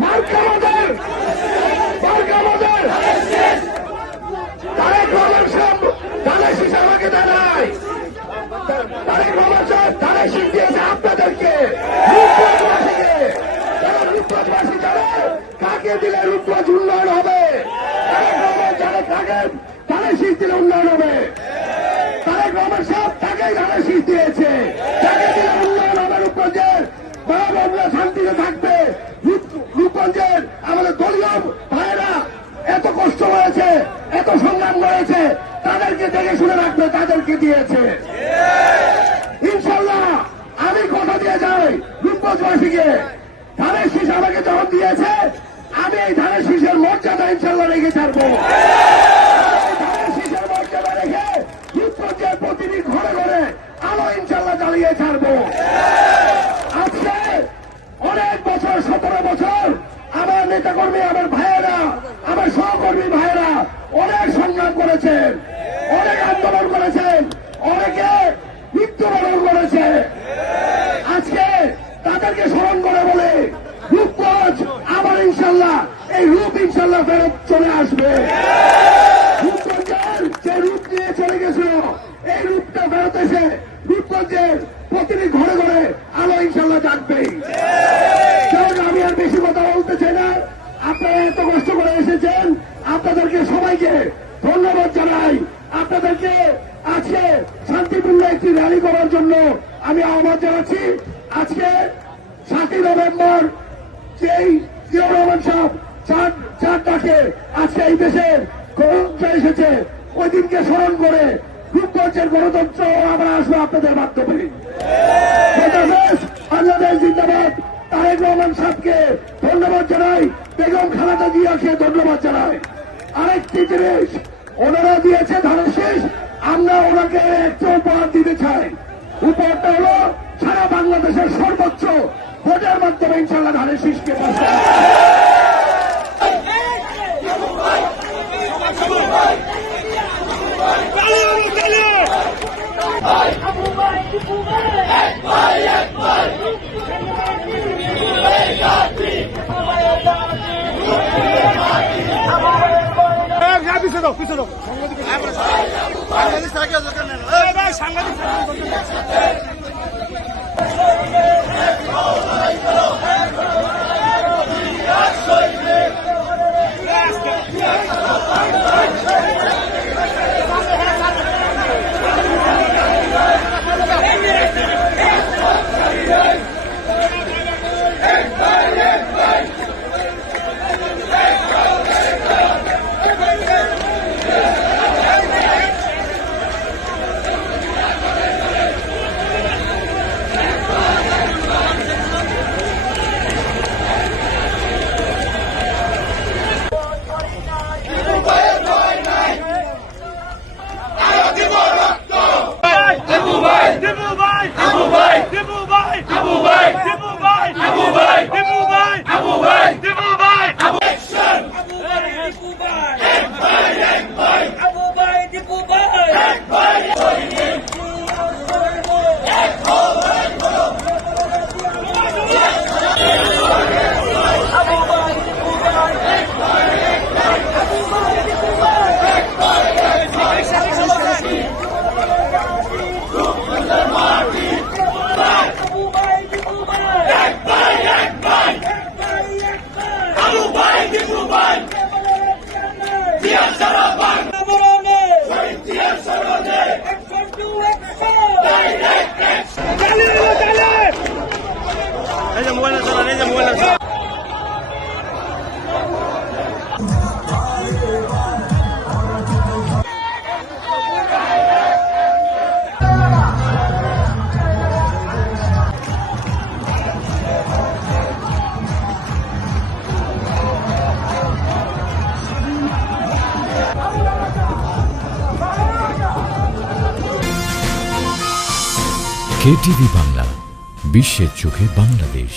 মার্কা আমাদের, মার্কা আমাদের। তারেক রহমান সাহেব ধানের শীষ আমাকে দেয়, তারেক রহমান সাহেব ধানের শীষ দিয়েছে আপনাদেরকে, রূপগঞ্জবাসীকে। যারা রূপগঞ্জবাসী যারা কাকে দিলে রূপগঞ্জ উন্নয়ন হবে, তারেক রহমান যারা কাকে ধানের শীষ দিলে উন্নয়ন হবে। তারেক রহমান সাহেব তাকেই ধানের শীষ দিয়েছে, তাকে দিলে উন্নয়ন হবে রূপগঞ্জের। বাবা শান্তিতে থাকবে। রূপগঞ্জের আমাদের দলীয় ভাইয়েরা এত কষ্ট হয়েছে, এত সংগ্রাম করেছে, তাদেরকে দেখে শুনে রাখবে, তাদেরকে দিয়েছে। ইনশাল্লাহ আমি কথা দিয়ে যাই রূপগঞ্জবাসীকে, ধানের শীষ আমাকে যখন দিয়েছে আমি এই ধানের শীষের মর্যাদা ইনশাল্লাহ রেখে ছাড়বো। ধানের শীষের মর্যাদা রেখে রূপগঞ্জের প্রতিটি ঘরে ঘরে আলো ইনশাল্লাহ জ্বালিয়ে ছাড়বো। আজকে অনেক বছর, 17 বছর আমার নেতাকর্মী, আমার ভাইয়েরা, আমার সহকর্মী ভাইয়েরা অনেক সংগ্রাম করেছেন, অনেক আন্দোলন করেছেন, অনেকে মৃত্যুবরণ করেছে। আজকে তাদেরকে স্মরণ করে বলে রূপগঞ্জ আবার ইনশাল্লাহ এই রূপ ইনশাল্লাহ ফেরত চলে আসবে। রূপগঞ্জের যে রূপ নিয়ে চলে গেছিল এই রূপটা ফেরত এসে রূপগঞ্জের প্রতিটি ঘরে ঘরে আলো ইনশাল্লাহ জাগবেই। আমি আর বেশি কথা বলতে চাই না, আপনারা এত কষ্ট করে এসেছেন, আপনাদেরকে সবাইকে ধন্যবাদ জানাই। আপনাদেরকে আজকে শান্তিপূর্ণ একটি র্যালি করার জন্য আমি আহ্বান জানাচ্ছি। আজকে 7ই নভেম্বর যেই জিয়াউর রহমান সাহেব চার ডাকে আজকে এই দেশের গণতন্ত্র এসেছে, ওই দিনকে স্মরণ করে রূপগঞ্জের গণতন্ত্র আমরা আসবো আপনাদের মাধ্যমে। বাংলাদেশ জিন্দাবাদ। তারেক রহমান সাহেবকে ধন্যবাদ জানাই, বেগম খালেদা জিয়াকে ধন্যবাদ জানাই। আরেকটি জিনিস, ওনারা দিয়েছে ধানের শীষ, আমরা ওনাকে একটা উপহার দিতে চাই। উপহারটা হলো সারা বাংলাদেশের সর্বোচ্চ ভোটের মাধ্যমে ইনশাল্লাহ ধানের শীষকে পাশে। KTV বাংলা, বিশ্বের চোখে বাংলাদেশ।